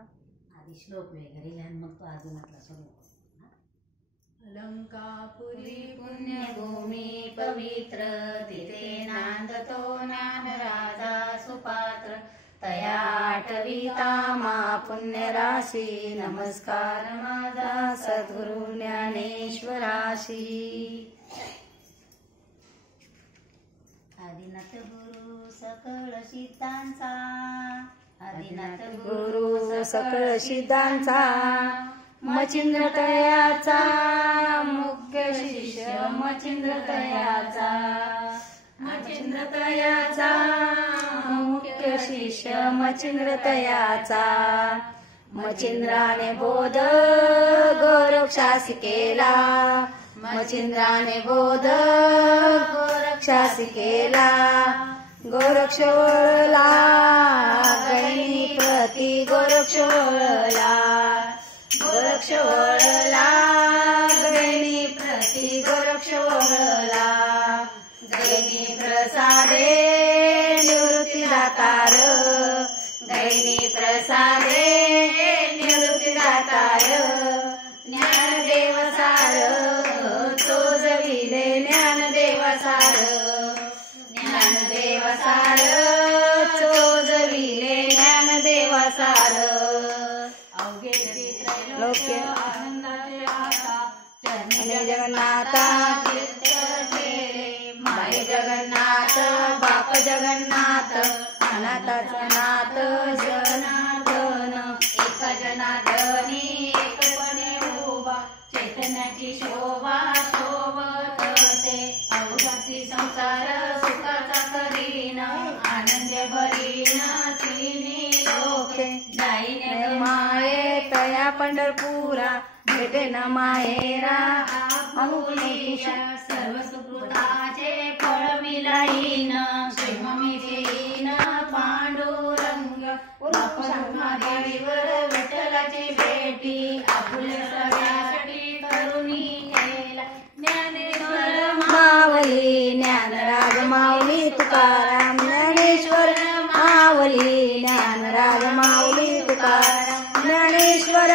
आधी श्लोक वगैरे घ्या मग तो अजूनतला सुरू. अलंकापुरी पुण्यभूमी पवित्र तिथे नांदतो ज्ञानराजा सुपात्र तया आठविता मा पुण्यराशी नमस्कार माझा सद्गुरु ज्ञानेश्वराशी. आदिनाथ गुरु सकळ सिद्धांचा आदिनाथ गुरु सकळ सिद्धांचा मच्छिंद्र तयाचा मुख्य शिष्य मच्छिंद्र तयाचा मच्छिंद्र तयाचा मुख्य शिष्य मच्छिंद्र तयाचा. मच्छिंद्राने बोध गोरक्षासी केला मच्छिंद्राने बोध गोरक्षासी केला. गोरक्ष वळला गैनी प्रती गोरक्ष वळला गोरक्ष वळला गैनी प्रती गोरक्ष वळला. गैनी प्रसादे निवृत्ती दातार गैनी प्रसादे निवृत्ती दातार. ज्ञानदेव सार चोजविले ज्ञानदेव सार ज्ञानदेव सार चोजविले ज्ञानदेव सार. अवघे लोके आनंदाचे आता चरणी जगन्नाथा माय जगन्नाथ बाप जगन्नाथ अनाथाचं नाथ जनार्दन. एक जनार्दनी एकपणे उभा चैतन्याची शोभा शोभत असे. अवघाची संसार सुखाचा करीन आनंद भरीन तिन्ही लोके. जाईने माये तया पंढरपुरा भेटे न माहेरा अनुकुलेशा. सर्व सुकृताचे फळ मिलाईन श्रीममी देईन पांडुरंग. महादेवीवर विठ्ठलाची भेटी आपुल्या सगळ्यासाठी करुणी केला. ज्ञानेश्वर मावली ज्ञानराज माऊली तुकाराम ज्ञानेश्वर माऊली ज्ञानराज माऊली तुकाराम ज्ञानेश्वर